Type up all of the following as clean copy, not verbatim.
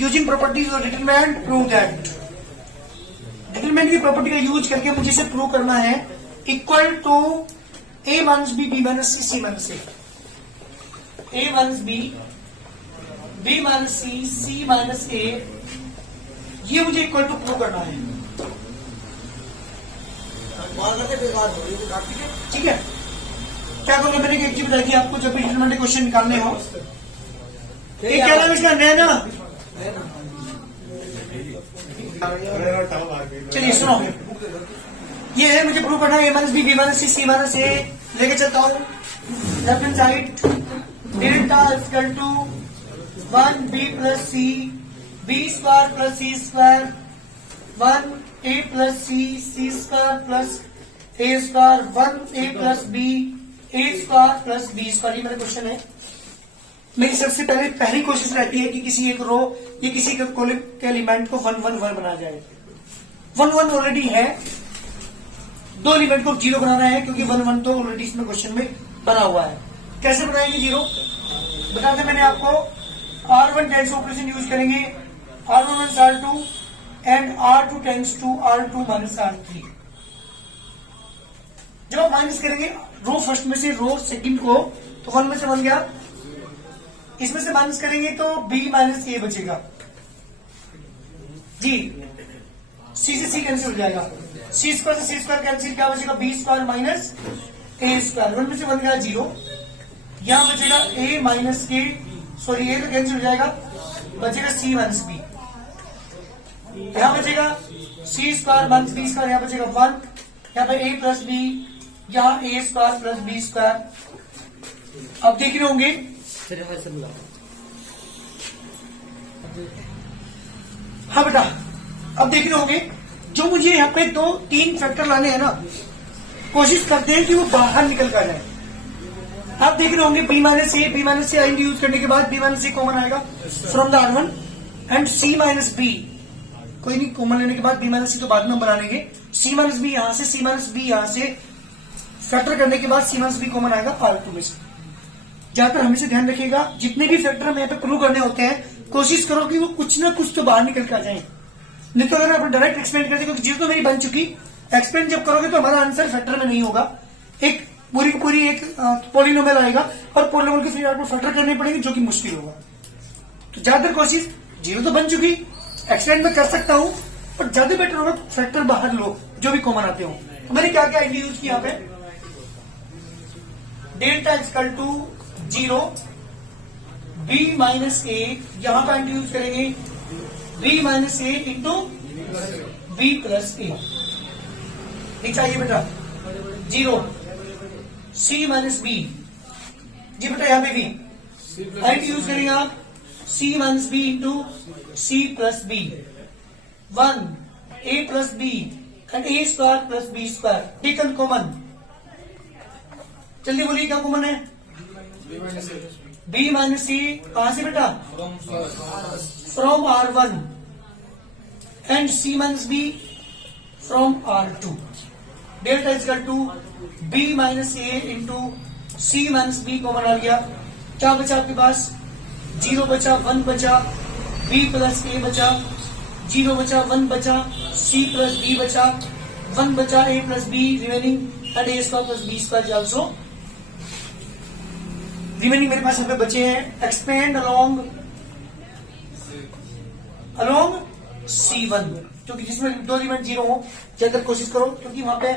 Using properties of determinant prove that. Determinant की property का use करके मुझे इसे प्रूव करना है equal to a minus B B minus C C minus A minus B minus C minus A, ये मुझे इक्वल टू प्रूव करना है। ठीक है, क्या करूंगा, मैंने एक चीज बताई थी आपको, जब भी डिटरमिनेंट क्वेश्चन निकालने हो, ये क्या नाम इसका, नैना। चलिए सुनो, ये है मुझे प्रूव करना है A minus B B minus C minus A. लेके चलता हूँ left hand side, delta equal to 1b plus C B square plus C square 1a plus C square plus A square 1a plus B A square plus B square. ये मेरा question है। मेरी सबसे पहली कोशिश रहती है कि किसी एक रो या किसी एक कॉलम के एलिमेंट को 1 1 1 बनाया जाए। 1 1 ऑलरेडी है, दो एलिमेंट को 0 बनाना है क्योंकि 1 1 तो ऑलरेडी इसमें क्वेश्चन में बना हुआ है। कैसे बनाएंगे 0, बताते मैंने आपको। R1 टेंस ऑपरेशन यूज करेंगे, R1 minus R2 and R2 tends to R2 minus R3। जब आप माइनस करेंगे रो फर्स्ट में से रो सेकंड को, तो 1 में से 1 गया, इसमें से माइनस करेंगे तो b माइनस ए बचेगा जी, सी से सी कैंसिल हो जाएगा, सी स्क्वायर से सी स्क्वायर कैंसिल, क्या बचेगा बी स्क्वायर माइनस ए स्क्वायर। 1 में से 1 गया 0, यहां बचेगा ए माइनस के, सॉरी ए तो कैंसिल हो जाएगा, बचेगा सी माइनस बी, यहां बचेगा सी स्क्वायर माइनस बी स्क्वायर, यहां बचेगा 1, यहां पे ए प्लस बी, यहां ए स्क्वायर प्लस बी स्क्वायर। अब देख रहे होंगे, हाँ बेटा, अब देख रहे होंगे जो मुझे यहाँ पे 2 3 फैक्टर लाने हैं ना, कोशिश करते हैं कि वो बाहर निकल कर जाए। आप देख रहे होंगे बी माइनस ए आइंड यूज करने के बाद बी माइनस ए कॉमन आएगा from the R1 and C minus B, कोई नहीं, कॉमन लेने के बाद बी माइनस सी तो बाद में हम बना लेंगे। सी माइनस बी यहां से, सी माइनस बी यहां से, फैक्टर करने के बाद सी माइनस बी कॉमन आएगा R2 में से। ज्यादातर हमेशा ध्यान रखिएगा, जितने भी फैक्टर हम यहाँ पे प्रूव करने होते हैं, कोशिश करो कि वो कुछ ना कुछ तो बाहर निकल कर आ जाए। नहीं तो अगर आप डायरेक्ट एक्सप्लेन करते, क्योंकि चीज तो मेरी बन चुकी, एक्सप्लेन जब करोगे तो हमारा आंसर फैक्टर में नहीं होगा, एक पूरी की पूरी एक पॉलिनोमियल आएगा और पॉलिनोमियल की फिर आपको फैक्टर करनी पड़ेगी, जो कि मुश्किल होगा। तो ज्यादातर कोशिश, 0 तो बन चुकी, एक्सप्लेन में कर सकता हूं, पर ज्यादा बेटर होगा फैक्टर बाहर लो जो भी कॉमन आते हो। तो मैंने क्या क्या आइडिया यूज किया यहाँ पे, delta equal to 0 B minus A, यहां पर आइडिया यूज करेंगे B minus A into B plus A. ये चाहिए बेटा 0 सी माइनस बी, जी बेटा यहाँ पे भी आइडिया यूज करेंगे आप, C minus B into C plus B, 1 A plus B and A square plus B square, taken common. जल्दी बोलिए क्या कॉमन है, बी माइनस सी, कहां से बेटा, from R1 and C minus B from R2। Delta equal to B minus A into C minus B common आ गया, क्या बचा आपके पास, 0 बचा, 1 बचा, बी प्लस ए बचा, 0 बचा, 1 बचा, सी प्लस बी बचा, 1 बचा, A plus B remaining and A square plus B square also remaining. मेरे पास यहाँ पे बचे हैं, एक्सपेंड अलोंग C1, क्योंकि जिसमें 2 एलिमेंट 0 हो, ज्यादा कोशिश करो, क्योंकि वहां पे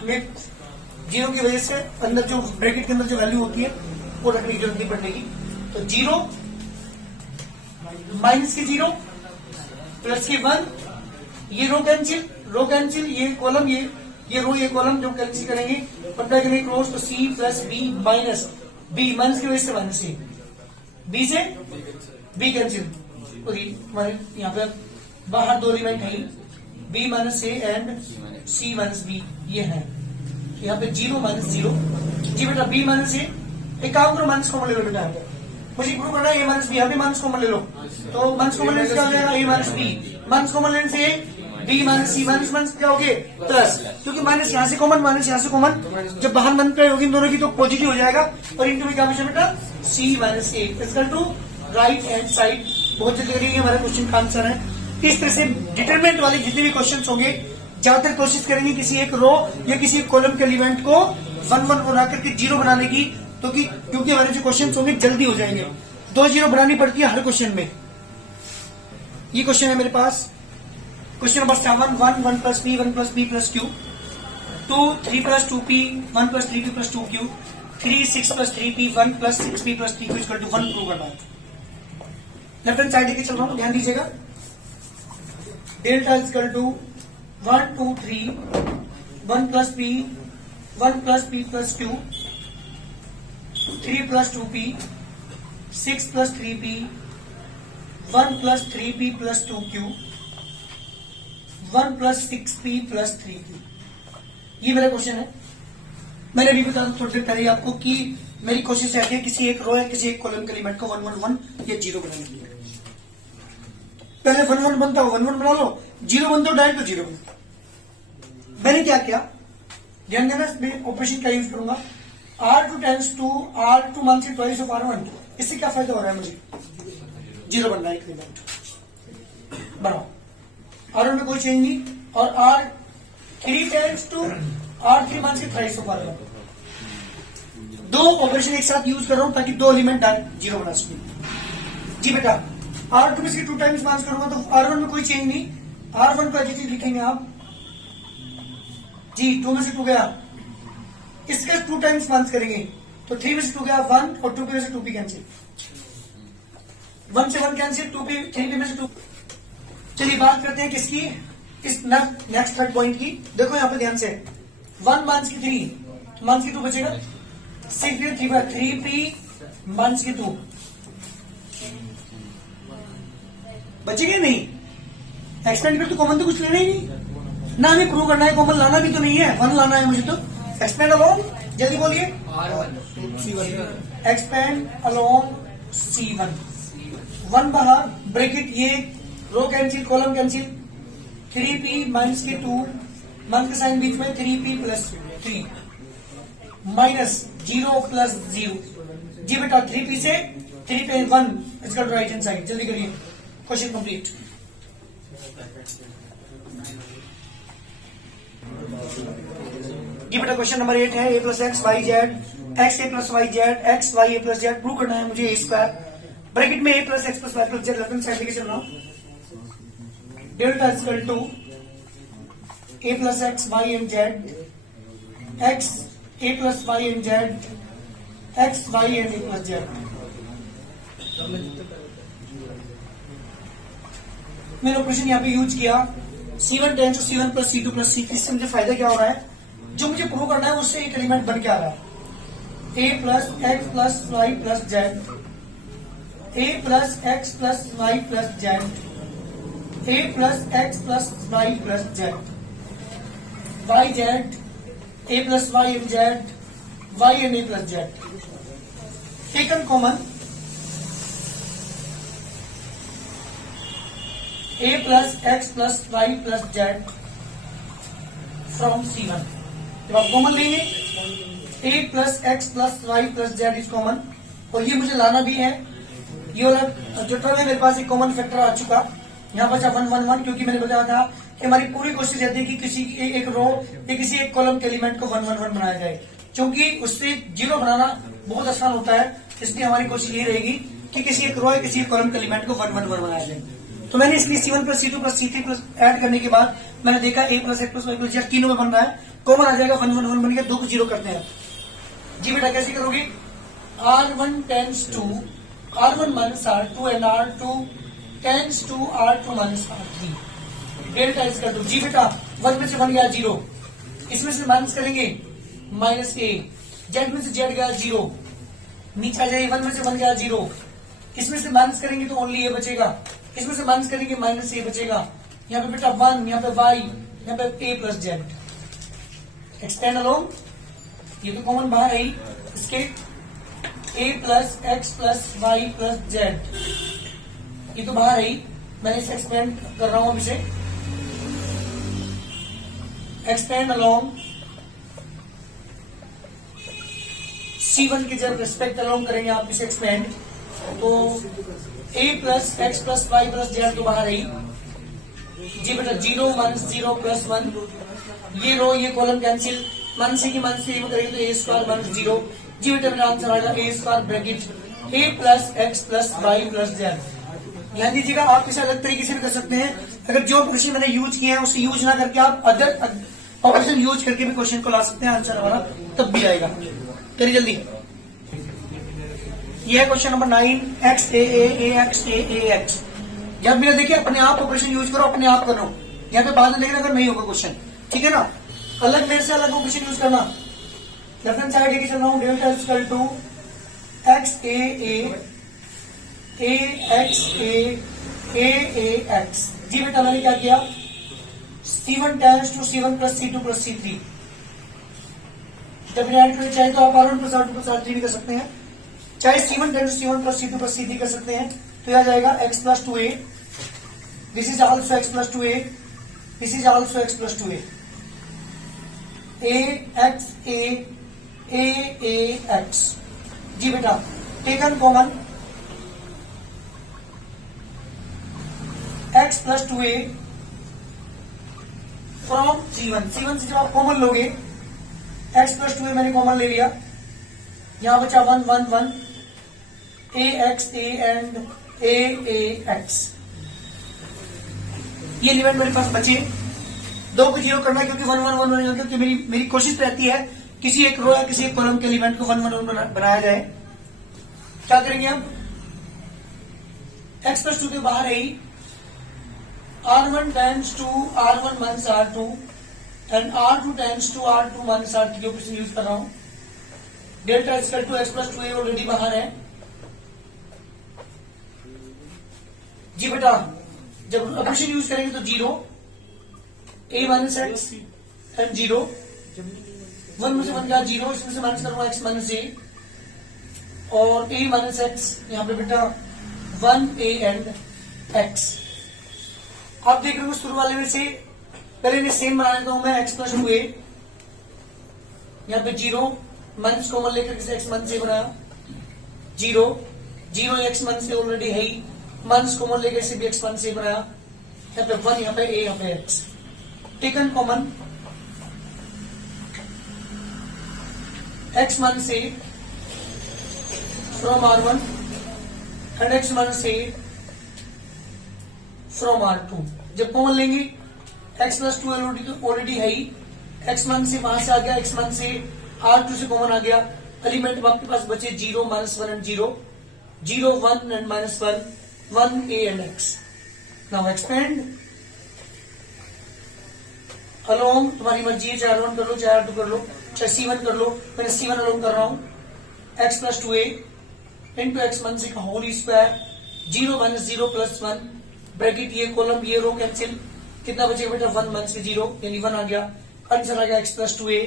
हमें 0 की वजह से अंदर जो ब्रैकेट के अंदर जो वैल्यू होती है वो रखने की जरूरत नहीं पड़ेगी। तो 0 माइनस के 0 प्लस के 1, ये रो कैंसिल, ये कॉलम, ये रो, ये कॉलम जो कैंसिल करेंगे, पता करेंगे क्लोज, तो C plus B minus B, minus की वजह से माइनस ए, बी से बी कैंसिल, हमारे यहाँ पे बाहर 2 एलिमेंट है, B minus A and C minus B, ये है यहाँ पे 0 माइनस 0। जी बेटा बी माइनस ए, एक काम करो माइनस कॉमन ले लो बेटा, यहाँ पे मुझे प्रूव करना है ए माइनस बी, यहाँ पे माइनस कॉमन ले लो, तो माइनस कॉमन लेने से क्या हो जाएगा, ए माइनस बी, माइनस कॉमन लेने से B minus C, minus minus क्या हो गए प्लस, क्योंकि माइनस यहाँ से कॉमन, माइनस यहाँ से कॉमन, जब बाहर मन होगी इन दोनों की तो पॉजिटिव हो जाएगा, और इनटू में क्या बचा बेटा, C minus A equal to right hand side बहुत जल्दी करिए, हमारा क्वेश्चन का आंसर है। इस तरह से डिटरमिनेंट वाले जितने भी क्वेश्चन होंगे ज्यादातर कोशिश करेंगे किसी एक रो या किसी एक कॉलम के एलिमेंट को 1 1 बना करके 0 बनाने की, तो क्योंकि हमारे जो क्वेश्चन होंगे जल्दी हो जाएंगे। 2 0 बनानी पड़ती है हर क्वेश्चन में। ये क्वेश्चन है मेरे पास, question number 7 1 1 plus B 1 plus B plus Q 2 3 plus 2p 1 plus 3p plus 2q 3 6 plus 3p 1 plus 6p plus 3q equal to 1 prove करना है। लेफ्ट हैंड साइड लेके चल रहा हूं, ध्यान दीजिएगा। Delta equal to 1 2 3 1 plus p 1 plus p plus q 3 plus 2p 6 plus 3p 1 plus 3p plus 2q 1 plus 6p plus 3p। ये मेरा क्वेश्चन है। मैंने अभी बता थोड़ी देर पहले आपको कि मेरी कोशिश रहती है किसी एक रो या किसी एक कॉलम के एलिमेंट को 1 1 1 या 0 बनाने की। पहले 1 1 बनता हो 1 1 बना लो, 0 बनता हो डायरेक्ट तो 0 बनता। मैंने क्या किया, ध्यान देना, मैं ऑपरेशन का यूज करूंगा। R2 टेंस टू R2 मान से ट्वाइस ऑफ R1। इससे क्या फायदा हो रहा है, मुझे 0 बनना है एक एलिमेंट बनाओ। R1 में कोई चेंज नहीं, और R3 टेंस टू R3 मान से ट्वाइस ऑफ R1। दो ऑपरेशन एक साथ यूज कर रहा हूं ताकि दो एलिमेंट डायरेक्ट 0 बना सके। जी बेटा, R2 में से 2 टाइम्स माइनस करूंगा तो R1 में कोई चेंज नहीं, R1 को एडिटिव लिखेंगे आप जी। 2 में से 2 गया, इसके 2 टाइम्स माइनस करेंगे तो 3 में से 2 गया 1 और 2 में से 2p कैंसिल, 1 से 1 कैंसिल, 2p 3p में से 2। चलिए बात करते हैं किसकी, इस नेक्स्ट थर्ड पॉइंट की। देखो यहां पे ध्यान से, 1 माइनस की 3 माइनस की 2 बचेगा, 6 3p माइनस की 2 बचेगा नहीं। एक्सपेंड कर तो कॉमन तो कुछ लेना ही नहीं ना, हमें प्रूव करना है, कॉमन लाना भी तो नहीं है, 1 लाना है मुझे तो। एक्सपेंड अलोंग, जल्दी बोलिए, एक्सपेंड अलोंग C1। 1 बाहर, ब्रैकेट, ये row cancel column cancel, 3p minus के 2 माइनस के साइन बीच में 3p प्लस 3 माइनस 0 प्लस 0। जी बेटा 3p से 3 पे 1 इसका राइट हैंड साइड, जल्दी करिए, क्वेश्चन कंप्लीट। जी बेटा क्वेश्चन नंबर 8 है, a plus X Y Z X A plus Y Z X Y A plus Z prove करना है मुझे। a स्क्वायर ब्रैकेट में a plus X plus Y plus Z left hand side लेके चल रहा हूं। Delta equal to a plus X Y and Z X A plus Y and Z X Y and A plus Z. मैंने operation यहाँ पे use किया, C1 tense to C1 plus C2 plus C3। इससे मुझे फायदा क्या हो रहा है, जो मुझे प्रूव करना है उससे एक एलिमेंट बन के आ रहा है। a plus X plus Y plus Z, a plus X plus Y plus Z, a plus X plus Y plus Z, Y Z a plus Y and Z Y and a plus Z. Taken common, a plus X plus Y plus Z from C1। जब आप common लेंगे a plus X plus Y plus Z is common, और ये मुझे लाना भी है। ये वाला जो टर्म है मेरे पास एक कॉमन फैक्टर आ चुका, यहाँ बचा 1 1 1, क्योंकि मैंने बताया था कि हमारी पूरी कोशिश रहती है कि किसी एक रो या किसी एक कॉलम के एलिमेंट को 1 1 1 बनाया जाए, क्योंकि उससे 0 बनाना बहुत आसान होता है। इसलिए हमारी कोशिश ये रहेगी कि किसी एक रो या किसी एक कॉलम के एलिमेंट को 1 1 1 बनाया जाए। तो मैंने इसलिए C1 plus C2 plus C3 plus add करने के बाद मैंने देखा a plus X plus Y plus Z तीनों में बन रहा है, कॉमन आ जाएगा 1 1 1 बन गया, 2 को 0 करते हैं। जी बेटा कैसे करोगे, R1 tends to R1 minus R2 and R2 tends to R2 minus R3। Delta इसका तो जी बेटा 1 में से 1 गया 0, इसमें से माइनस करेंगे माइनस a, जेड में से जेड गया 0, नीचे आ जाएगी 1 में से 1 गया 0, इसमें से माइनस करेंगे तो ओनली a बचेगा, इसमें से माइनस करेंगे माइनस a बचेगा। यहाँ पे बेटा 1, यहाँ पे y, यहाँ पे a plus Z. Extend along, ये तो कॉमन बाहर है ही, इसके a plus X plus Y plus Z, ये तो बाहर है ही, मैंने इसे एक्सपेंड कर रहा हूं अब इसे। एक्सपेंड अलोंग C1 की जब रिस्पेक्ट अलोंग करेंगे आप इसे एक्सपेंड, तो A plus X plus Y plus Z तो बाहर आई जी बेटा, 0 माइनस 0 प्लस 1, ये रो ये कॉलम कैंसिल, मान से की मान से करेंगे तो ए स्क्वायर माइनस 0 जी बेटा, मेरा आंसर आएगा A square bracket A plus X plus Y plus Z. ध्यान दीजिएगा, आप किसी अलग तरीके से भी कर सकते हैं। अगर जो ऑपरेशन मैंने यूज किया है उसे यूज ना करके आप अदर ऑपरेशन यूज करके भी क्वेश्चन को ला सकते हैं, आंसर हमारा तब भी आएगा। करिए जल्दी। यह है question number 9, x A X A x. जब भी देखिए अपने आप ऑपरेशन यूज करो, अपने आप करो, यहाँ पे बाद में देखना अगर नहीं होगा क्वेश्चन, ठीक है ना। अलग मेरे से अलग ऑपरेशन यूज करना। लेफ्ट हैंड साइड लेके चल रहा हूँ, delta equal to X A X A X. जी बेटा मैंने क्या किया, C1 tends to C1 plus C2 plus C3। जब ऐड करना चाहे तो आप R1 plus R2 plus R3 भी कर सकते हैं, चाहे C1 tends to C1 plus C2 plus C3 कर सकते हैं। तो यह जाएगा x plus 2a, this is also x plus 2a, this is also x plus 2a। A X. जी बेटा taken common x plus 2a from C1 से जब आप कॉमन लोगे, x प्लस 2a मैंने कॉमन ले लिया, यहां बचा 1 1 1 a x a and a x। ये एलिमेंट मेरे पास बचे, दो को जीरो करना, क्योंकि 1 1 1 1, क्योंकि मेरी कोशिश रहती है किसी एक रो या किसी एक कॉलम के एलिमेंट को 1 1 1 बनाया जाए। क्या करेंगे हम, x प्लस 2 के बाहर आई, R1 tends to R1 minus R2 and R2 tends to R2 minus R3 के ऑपरेशन यूज कर रहा हूं। Delta equal to x plus 2a already बाहर है। जी बेटा जब ऑपरेशन यूज करेंगे तो 0 a माइनस एक्स एंड 0, 1 में से 1 गया 0, इसमें से माइनस करूंगा x माइनस a और a माइनस एक्स, यहाँ पे बेटा 1a एंड x। आप देख रहे हो शुरू वाले में से पहले इन्हें सेम बना देता हूं मैं, x प्लस 2a, यहाँ पे 0 माइनस कॉमन लेकर किसे x माइनस a बनाया, 0 x माइनस से ऑलरेडी है ही, माइनस कॉमन लेकर इसे भी x माइनस a बनाया, यहाँ पे 1, यहाँ पे a, यहाँ पे x। Taken common x minus a from R1 and x minus a from R2। जब कॉमन लेंगे x प्लस 2 ऑलरेडी है ही, x मान से वहां से आ गया, x मान से R2 से कॉमन आ गया, एलिमेंट आपके पास बचे 0 minus 1 and 0, 0 1 and minus 1, 1 a and x। Now expand along, तुम्हारी मर्जी है, चाहे R1 कर लो चाहे R2 कर लो चाहे C1 कर लो, मैंने C1 अलोंग कर रहा हूं। x plus 2a into x मान से का whole square, 0 minus 0 plus 1 bracket, ये कॉलम ये रो कैंसिल, कितना बचेगा बेटा 1 माइनस 0 यानी 1 आ गया, आंसर आ गया x plus 2a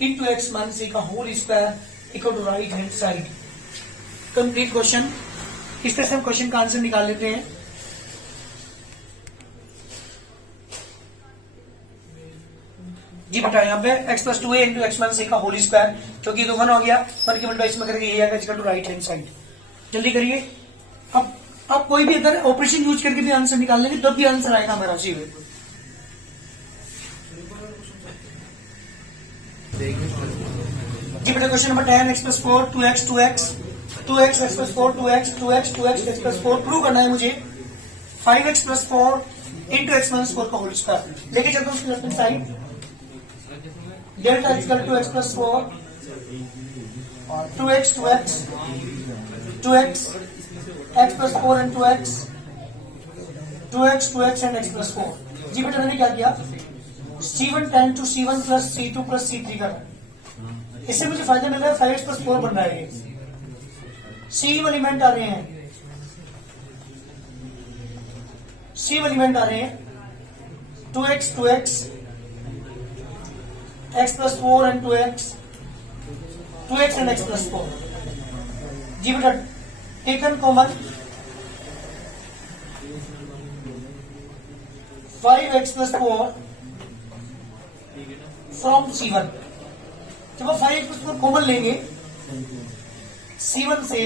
into X minus a का whole square equal to right hand side. Complete question. इस तरह से हम क्वेश्चन का आंसर निकाल लेते हैं। जी बेटा यहाँ पे x plus 2a into X minus a का होल स्क्वायर, क्योंकि तो 1 हो गया, 1 की मल्टीप्लाई इसमें करेंगे, ये आएगा equal to right hand side. जल्दी करिए। अब आप कोई भी अगर ऑपरेशन यूज करके भी आंसर निकाल लेंगे तब भी आंसर आएगा हमारा। जी बेटा question number 10, x plus 4 2x 2x 2x x plus 4 2x 2x 2x x plus 4 prove करना है मुझे 5x plus 4 into X minus 4 का होल स्क्वायर। लेके चलता हूँ उसकी left side, delta equal to x plus 4 2x 2x 2x x plus 4 and 2x 2x and x plus 4। जी बेटा मैंने क्या किया, C1 tend to C1 plus C2 plus C3 का, इससे मुझे फायदा मिल रहा है, 5x प्लस 4 बन रहा है, C एलिमेंट आ रहे हैं, C एलिमेंट आ रहे हैं 2x 2x x plus 4 and 2x and x plus 4। जी बेटा taken common 5x plus 4 from C1। जब आप 5x प्लस 4 कॉमन लेंगे C1 से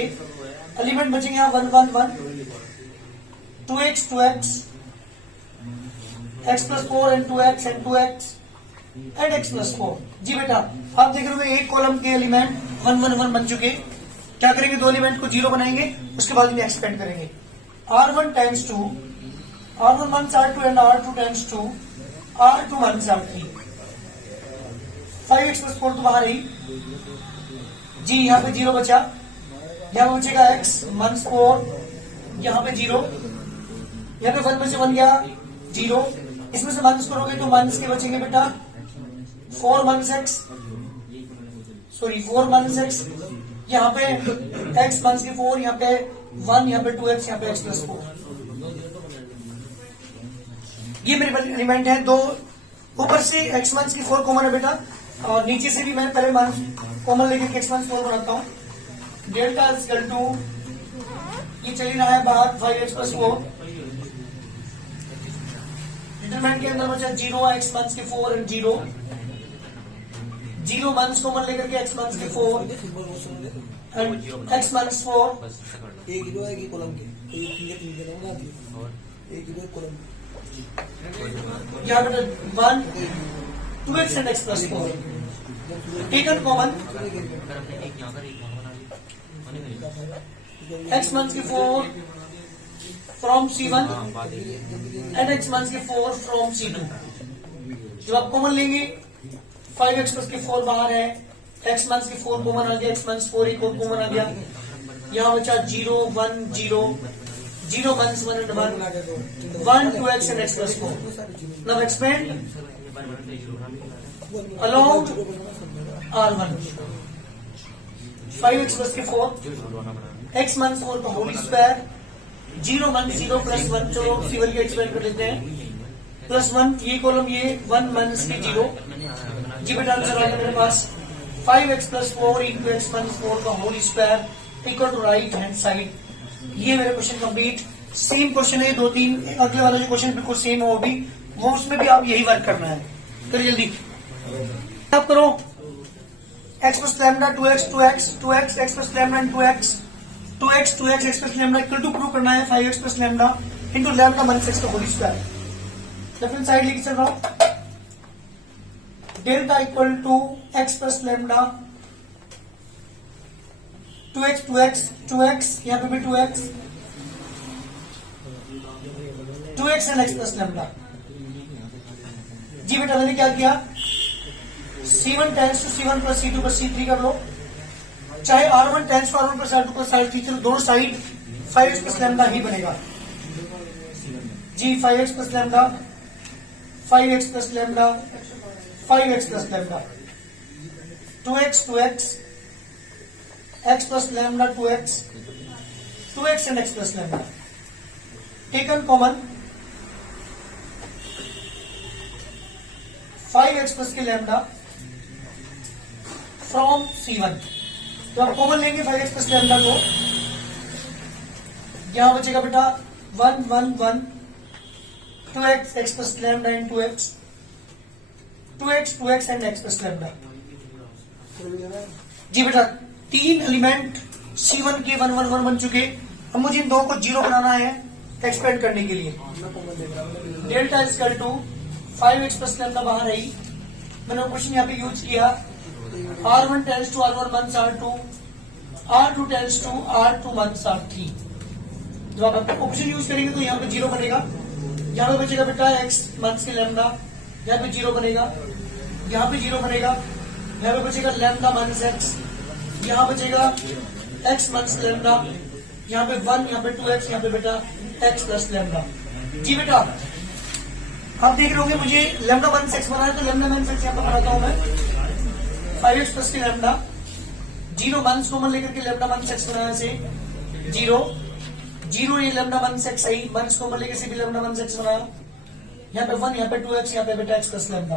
एलिमेंट बचेंगे यहाँ 1 1 1, 2x 2x, x plus 4 and 2x and 2x and x plus 4। जी बेटा आप देख रहे हो 8 कॉलम के एलिमेंट 1 1 1 बन चुके। क्या करेंगे, दो एलिमेंट को 0 बनाएंगे, उसके बाद में एक्सपेंड करेंगे। R1 times 2, R1 1 R2 and R2 times 2, R2 1 R3, 5x plus 4 तो बाहर ही जी, यहाँ पे 0 बचा, यहाँ पे बचेगा x -4, यहाँ पे 0, यहाँ पे 1 में से 1 गया 0, इसमें से माइनस करोगे तो माइनस के बचेंगे बेटा 4 - x, सॉरी 4 - x, यहाँ पे x -4, यहाँ पे 1, यहाँ पे 2x, यहाँ पे x plus 4। ये मेरे एलिमेंट है। दो ऊपर से x - 4 कॉमन है बेटा, और नीचे से भी मैं पहले कॉमन लेकर x - 4 बनाता हूँ। डेल्टा इक्वल टू, ये चल रहा है बाहर 5x plus 4, डिटरमिनेंट के अंदर बचा 0 x - 4 and 0, 0 माइनस कॉमन लेकर के x - 4 and x - 4, एक ही आएगी कॉलम के, एक ही कॉलम यहाँ पे 1 2x and x plus 4 taken common, x - 4 from C1 and x - 4 from C2। जब आप कॉमन लेंगे 5x plus 4 बाहर है, x - 4 कॉमन आ गया, x - 4 एक और कॉमन आ गया, यहाँ बचा 0 1 0, 0 - 1 and 1, 2x and x plus 4। Now expand along R1, 5x plus 4, x - 4 का होल स्क्वायर, 0 - 0 plus 1, चलो C1 के एक्सपेंड कर लेते हैं, प्लस 1, ये कॉलम ये 1 - 0, जी बेटा आंसर आएगा मेरे पास 5x plus 4 into x - 4 का whole square equal to right hand side. ये मेरा क्वेश्चन कंप्लीट। सेम क्वेश्चन है 2-3, अगले वाला जो क्वेश्चन बिल्कुल सेम हो भी वो, उसमें भी आप यही वर्क करना है। करिए जल्दी, आप करो x plus lambda 2x 2x 2x x plus lambda and 2x 2x 2x x plus lambda equal to prove करना है 5x plus lambda into lambda - 6 का whole square. Left hand side लेके चल रहा हूं, delta equal to x plus lambda 2x 2x 2x, यहाँ पे भी 2x 2x and x plus lambda। जी बेटा मैंने क्या किया, C1 tense to C1 plus C2 plus C3 कर लो, चाहे R1 tends to R1 plus R2 plus R3, चलो दोनों साइड 5x प्लस लैम्डा ही बनेगा जी, 5x plus lambda 5x plus lambda 5x plus lambda 2x 2x x plus lambda 2x 2x and x plus lambda taken common, 5x plus के lambda from C1। तो आप common लेंगे 5x plus lambda को, यहां बचेगा बेटा 1 1 1, 2x x plus lambda and 2x 2x and x plus lambda. जी बेटा 3 एलिमेंट C1 के 1 1 1 बन चुके। अब मुझे इन दो को 0 बनाना है एक्सपेंड करने के लिए। Delta equal to 5x plus lambda बाहर आई, मैंने ऑपरेशन यहाँ पे यूज किया, R1 tends to R1 1 R2, R2 tends to R2 1 R3। जब आप ऑपरेशन यूज करेंगे तो यहाँ पे 0 बनेगा, यहाँ पे बचेगा बेटा x मंस के लैम्डा, यहाँ पे 0 बनेगा, यहाँ पे 0 बनेगा, यहाँ पे बचेगा लैम्डा माइनस x, यहाँ बचेगा x माइनस लैम्डा, यहाँ पे 1, यहाँ पे 2x, यहाँ पे बेटा x प्लस लैम्डा। जी बेटा आप देख रहे होंगे मुझे लैम्डा माइनस x बना है, तो लैम्डा माइनस x यहाँ पे बनाता हूं मैं 5x प्लस के लैम्डा, 0 माइनस कॉमन लेकर के लैम्डा माइनस x बनाने से 0 0, ये लैम्डा माइनस x आई, माइनस कॉमन लेकर से भी लैम्डा माइनस x बनाया, यहाँ पे 1, यहाँ पे 2x, यहाँ पे बेटा x plus lambda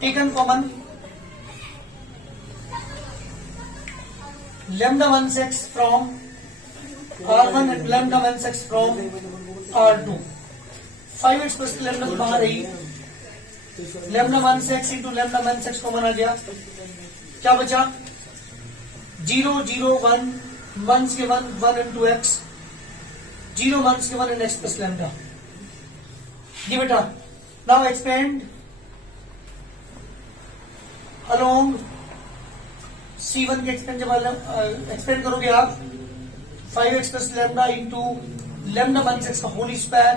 taken common, lambda 1 6 from R1 and lambda 1 6 from R2। 5x plus lambda तो बाहर आई, lambda 1 6 into lambda 1 6 कॉमन आ गया, क्या बचा 0 0 1 1 के 1 into x, 0 1 के 1 and x plus lambda. जी बेटा, now expand along C1 के एक्सपेंड जब एक्सपेंड करोगे आप 5x plus lambda into lambda minus x का होल स्क्वायर,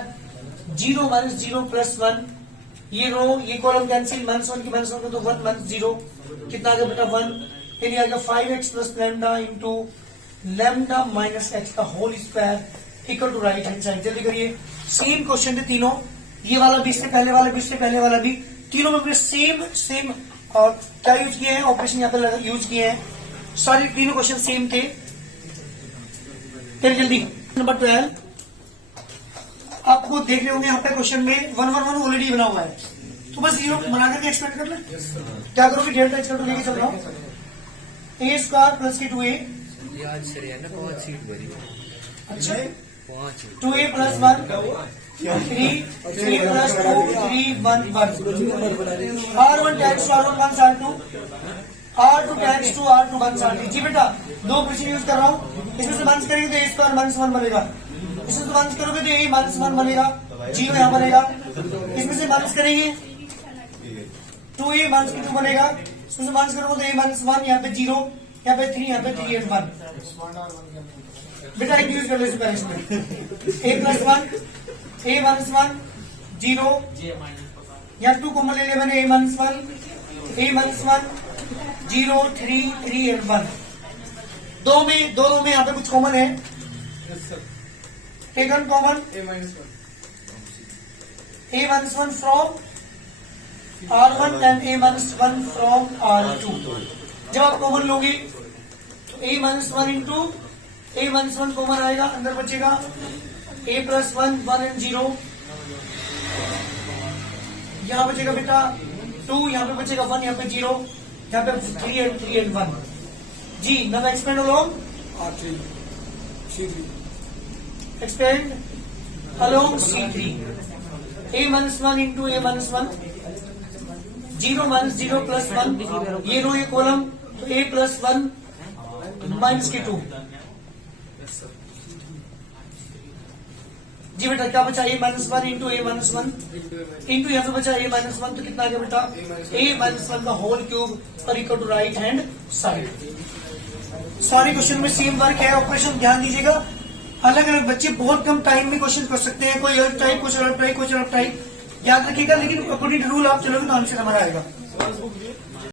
0 minus 0 plus 1, ये रो ये कॉलम कैंसिल, -1 की -1 को तो 1 minus 0 कितना आ गया बेटा 1, फिर ये आ गया 5x plus lambda into lambda minus x का whole square equal to right hand side. जल्दी करिए, सेम क्वेश्चन थे तीनों, ये वाला भी इससे पहले वाला भी इससे पहले वाला भी, तीनों में हमने सेम और क्या यूज किए हैं, ऑपरेशन यहाँ पे यूज किए हैं. सारे तीनों क्वेश्चन सेम थे. फिर जल्दी नंबर 12 आपको देख रहे होंगे यहाँ पे क्वेश्चन में 111 ऑलरेडी बना हुआ है, तो बस जीरो बना करके एक्सपेंड कर ले. क्या करोगे, डेल्टा एक्स टू लेके चल रहा हूँ, ए स्क्वायर प्लस के 2a. आज सर है ना 5 सीट भरी अच्छा 5 2a प्लस 1 3 प्लस 2 3 1 1 r1 tends to r1 1 r2 r2 tends to r2 1 r3. जी बेटा, दो ऑपरेशन यूज कर रहा हूँ, इसमें से माइनस करेंगे तो a स्क्वायर -1 बनेगा, इसमें से माइनस करोगे तो a -1 बनेगा, 0 यहाँ बनेगा, इसमें से माइनस करेंगे 2a माइनस 2 बनेगा, इसमें से माइनस करोगे तो a -1, यहाँ पे 0, यहाँ पे 3, यहाँ पे 3 and 1. बेटा एक यूज कर लो इसमें, a प्लस 1 a -1 0, यहाँ 2 कॉमन ले लिया मैंने, a -1 0 3 3 and 1. दो में यहाँ पे कुछ कॉमन है, take one common a -1 from r1 and a -1 from r2. जब आप कॉमन लोगे तो a -1 इंटू a -1 कॉमन आएगा, अंदर बचेगा a प्लस 1 1 एंड 0, यहाँ बचेगा बेटा 2, यहाँ पे बचेगा 1, यहाँ पे 0, यहाँ पे 3 एंड 1. जी now expand along R3 C3 expand along C3, a -1 into a -1, 0 -0 plus 1, ये रो ये कॉलम, तो a plus 1 minus के 2. जी बेटा क्या बचा, a -1 into a -1 इंटू यहाँ पे बचा a -1, तो कितना आ गया बेटा a -1 का होल क्यूब और equal to right hand side. सारे क्वेश्चन में सेम वर्क है, ऑपरेशन ध्यान दीजिएगा. अलग अलग बच्चे बहुत कम टाइम में क्वेश्चन कर सकते हैं, कोई अलग टाइप, कुछ अलग टाइप, कुछ अलग टाइप, याद रखिएगा. लेकिन अकॉर्डिंग टू रूल आप चलोगे तो आंसर हमारा आएगा.